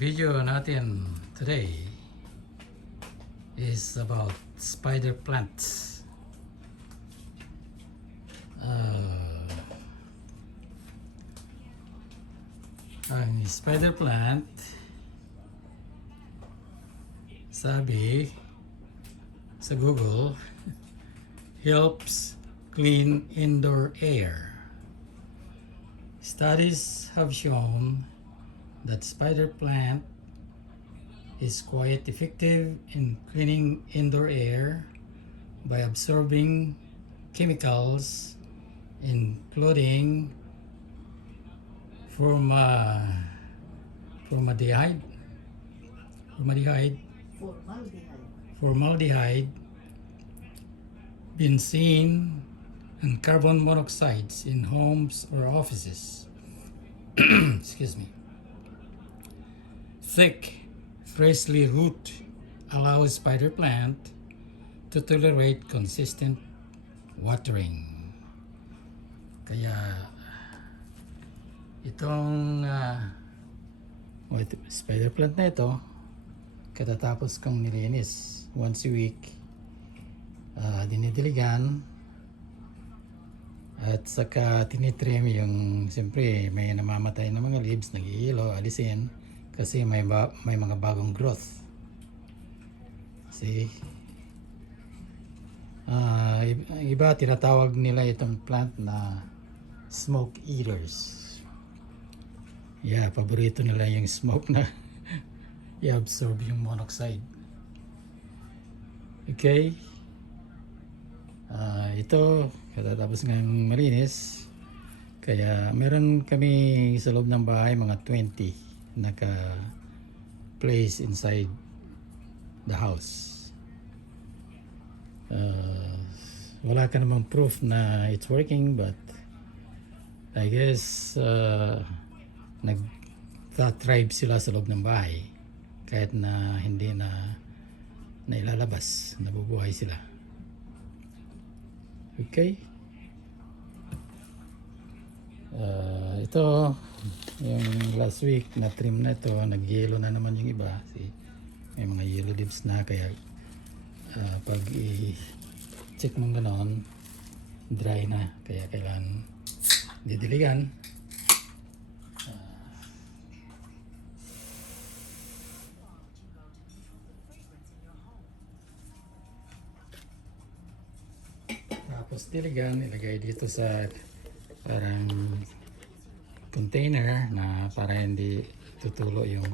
video natin today is about spider plants. Ang spider plant, sabi sa Google, helps clean indoor air. Studies have shown that spider plant is quite effective in cleaning indoor air by absorbing chemicals including formaldehyde, benzene, and carbon monoxides in homes or offices. Excuse me. Thick, freshly root allows spider plant to tolerate consistent watering. Kaya itong spider plant na ito, katatapos kong nilinis once a week, dinidiligan at saka tinitrim yung, siyempre may namamatay na mga leaves, nag-iilo, alisin kasi may mga bagong growth. See, iba tinatawag nila itong plant na smoke eaters. Yeah, paborito nila yung smoke na i-absorb yung monoxide. Okay, ito katatapos ng malinis, kaya meron kami sa loob ng bahay mga 20 naka place inside the house. Wala ka namang proof na it's working, but I guess nag-thrive sila sa loob ng bahay kahit na hindi na ilalabas, nabubuhay sila. Okay, ito yung last week na trim na ito, nag-yellow na naman yung iba. See, may mga yellow leaves na, kaya pag i-check mong ganon, dry na, kaya kailangan didiligan. Tapos diligan, ilagay dito sa parang container na para hindi tutulo yung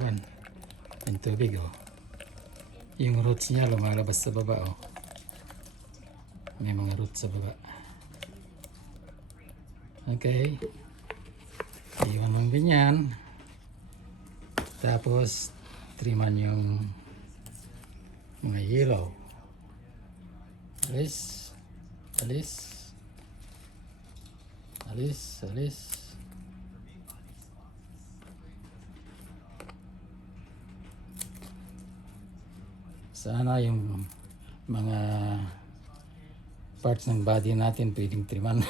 tubig. Yung roots niya lumalabas sa baba. May mga roots sa baba. Okay, iwan lang ganyan, tapos triman yung mga yellow. Alis. Sana yung mga parts ng body natin pwedeng triman.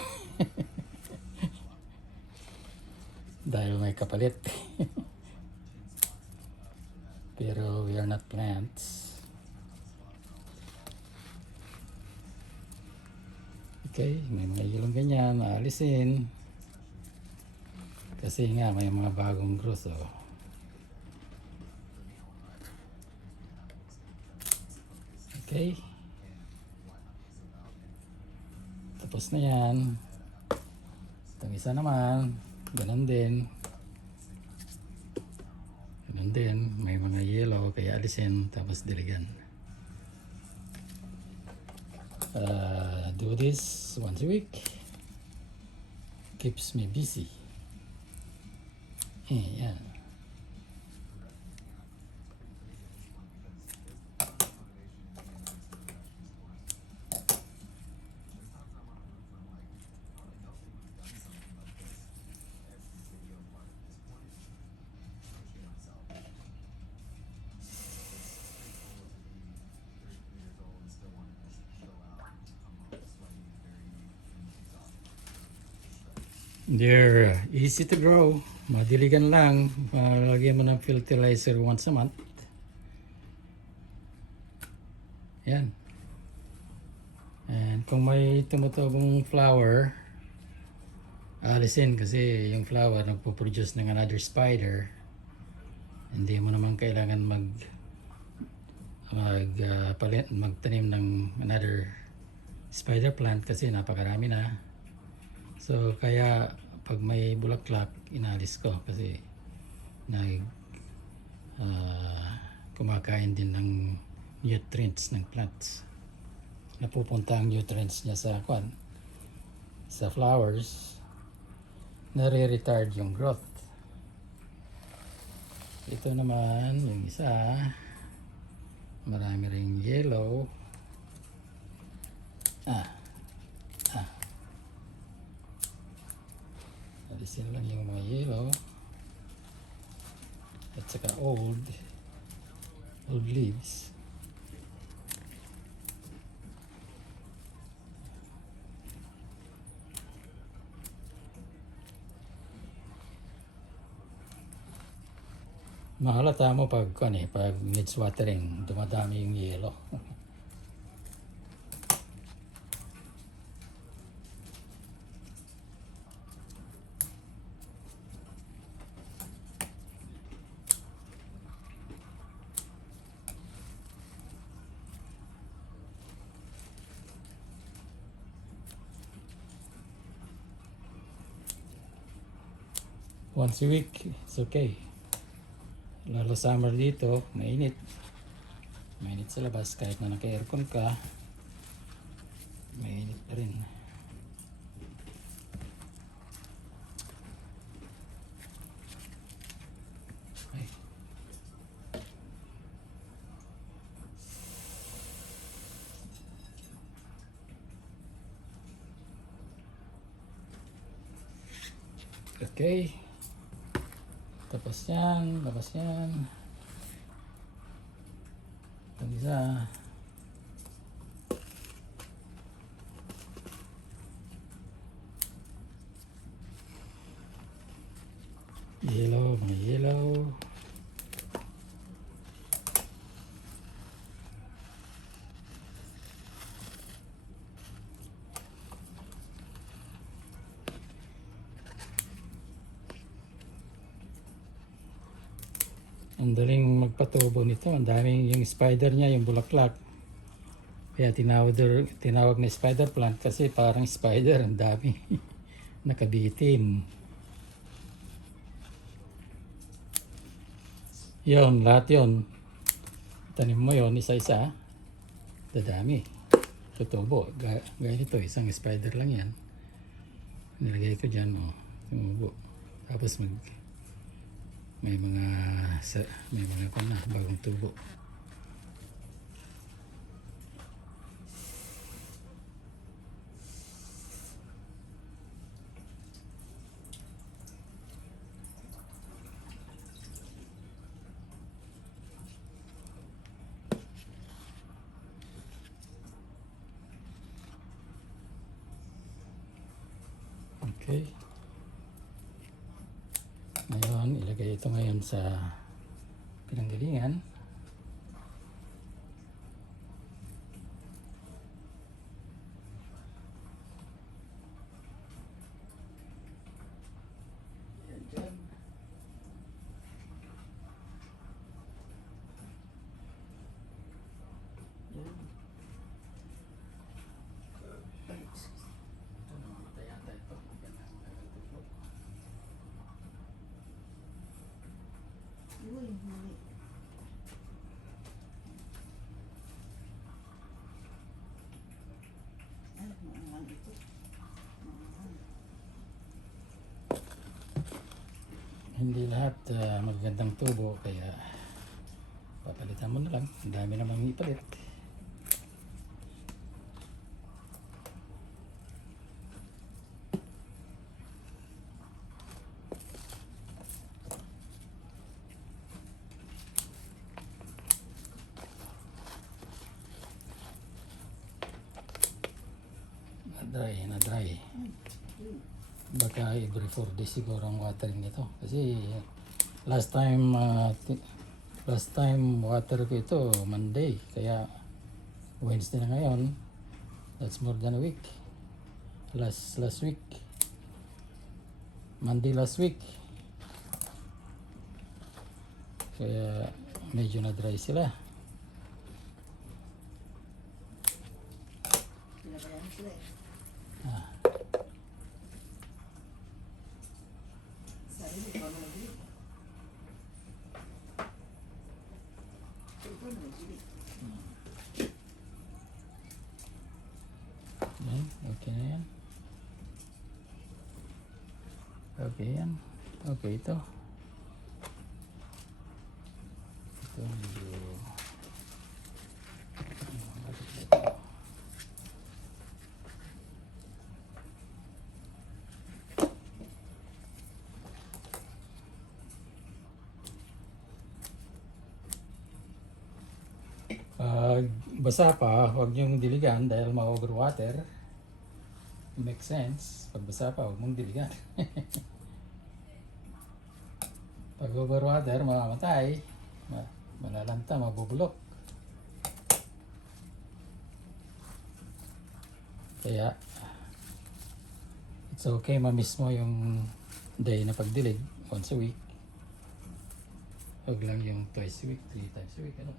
Dahil may kapalit. Pero we are not plants. Okay, may mga ilong ganyan, maalisin. Kasi nga may mga bagong growth. Okay. Tapos na yan. Itong isa naman, ganun din. May mga yellow, kaya alisin, tapos diligan. Do this once a week. Keeps me busy. Yan. They're easy to grow. Madiligan lang. Lagyan mo ng fertilizer once a month. Yan. And kung may tumutubong flower, alisin kasi yung flower nagpo-produce ng another spider. Hindi mo naman kailangan magtanim ng another spider plant kasi napakarami na. So kaya pag may bulaklak inalis ko kasi kumakain din ng nutrients ng plants. Napupunta ang nutrients niya sa flowers, nare-retard yung growth. Ito naman yung isa, marami ring yellow. Alisin lang yung mga yellow at saka old leaves. Mahalata mo pag needs watering, dumadami yung yellow. Once a week, it's okay. Lalo summer dito, mainit. Mainit sa labas kahit na naka-aircon ka. Mainit pa rin. Ay. Okay. Tapos yan, labas yan. Itong isa. Yellow, mga yellow. Ang daling magpatubo nito. Ang daming yung spider niya, yung bulaklak. Kaya tinawag na spider plant kasi parang spider. Ang dami. Nakabitin. Yon, lahat yon. Tanim mo yon isa-isa. Dadami. Tutubo. Gaya nito, isang spider lang yan. Nilagay ko dyan, tumubo. Tapos may mga bagong tubo. Okay. Ngayon, ilagay ito ngayon sa pinanggalingan. Yan dyan. Yan. Ito namamatay yata ito. Uy, mali. Ay, maangan ito. Maangan. Hindi lahat magandang tubo kaya papalitan mo na lang. Ang dami namang ipalit. Na dry. Uy. baka every 4 days siguro ang watering nito. Kasi last time water ko ito Monday, kaya Wednesday na ngayon. That's more than a week. Last week. Monday last week. Kaya medyo na dry sila. Pinabayaan sila eh. Ah, Sarili, ikaw na nagbilig. Ikaw na nagbilig. yan, okay na yan. Okay yan. Okay ito. Ito medyo pag basa pa, huwag niyong diligan dahil ma-overwater. Make sense. Pag basa pa, huwag mong diligan. Pag overwater, mamamatay. Malalanta, mabubulok. Kaya, it's okay ma-miss mo yung day na pagdilig once a week. Huwag lang yung twice a week, 3 times a week. Ano?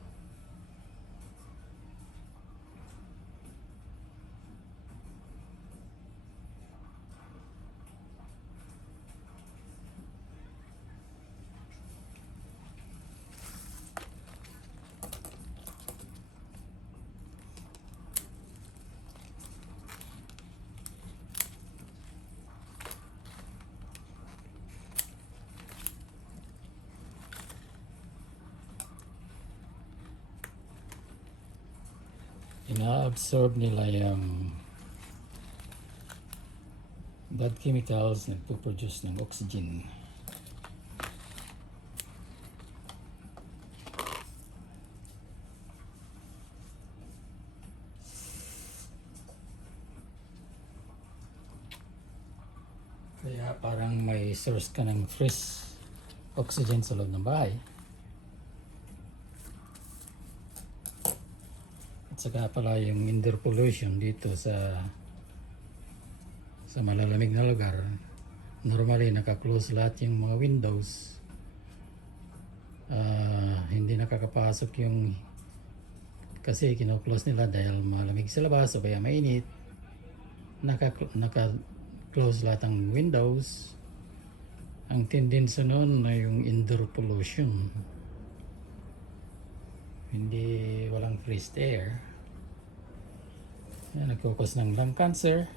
Ina-absorb nila yung bad chemicals, nagpo-produce ng oxygen. Kaya parang may source ka ng fresh oxygen sa loob ng bahay. At saka pala yung indoor pollution dito sa malalamig na lugar. Normally naka-close lahat yung mga windows. Hindi nakakapasok yung kasi kino-close nila dahil malamig sa labas o kaya mainit. Naka-close lahat ang windows. Ang tendency noon na yung indoor pollution. Hindi walang fresh air. Yan, nagkukos ng lung cancer.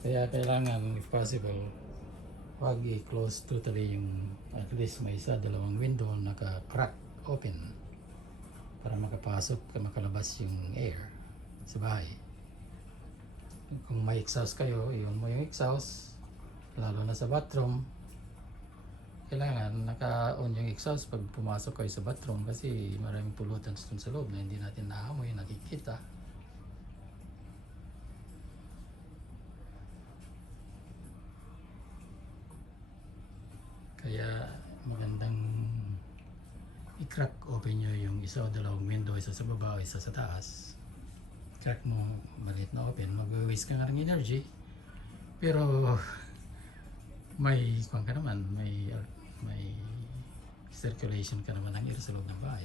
Kaya kailangan, if possible, wag i-close totally yung at least may isa, dalawang window naka-crack open para makapasok, makalabas yung air sa bahay. Kung may exhaust kayo, iyon mo yung exhaust, lalo na sa bathroom. Kailangan naka-on yung exhaust pag pumasok kayo sa bathroom kasi maraming pollutants dun sa loob na hindi natin naamoy, nakikita. Kaya magandang i-crack open nyo yung isa o dalawang window, isa sa baba o isa sa taas. Crack mo, maliit na open, mag-waste ka nga ng energy. Pero may kung ka naman, may circulation ka naman ng air sa loob ng bahay.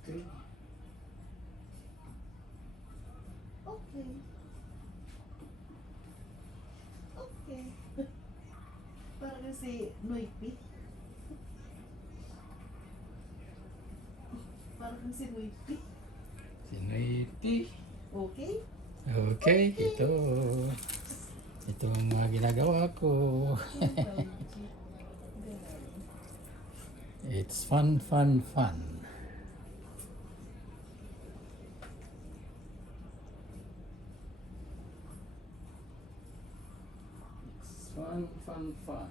Okay. Okay. Okay. Parang si Noipy. Parang si Noipy. Sinuiti. Okay? Okay, ito ang mga ginagawa ko. It's fun, fun, fun. It's fun, fun, fun.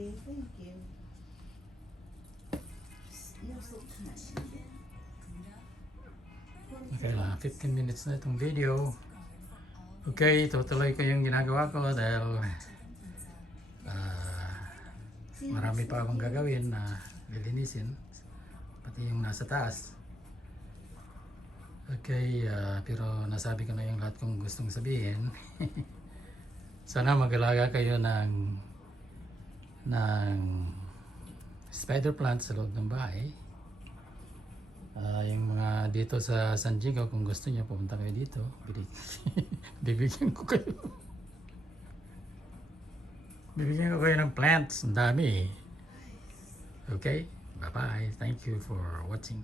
Okay, thank you. You're so kind. Okay lang, 15 minutes na itong video. Okay, tutuloy ko yung ginagawa ko dahil marami pa akong gagawin na lilinisin. Pati yung nasa taas. Okay, pero nasabi ko na yung lahat kong gustong sabihin. Sana mag-alaga kayo ng spider plant sa loob ng bahay. Yung mga dito sa San Diego, kung gusto niyo pumunta kayo dito, bibigyan ko kayo. Bibigyan ko kayo ng plants, ang dami. Okay, bye bye. Thank you for watching.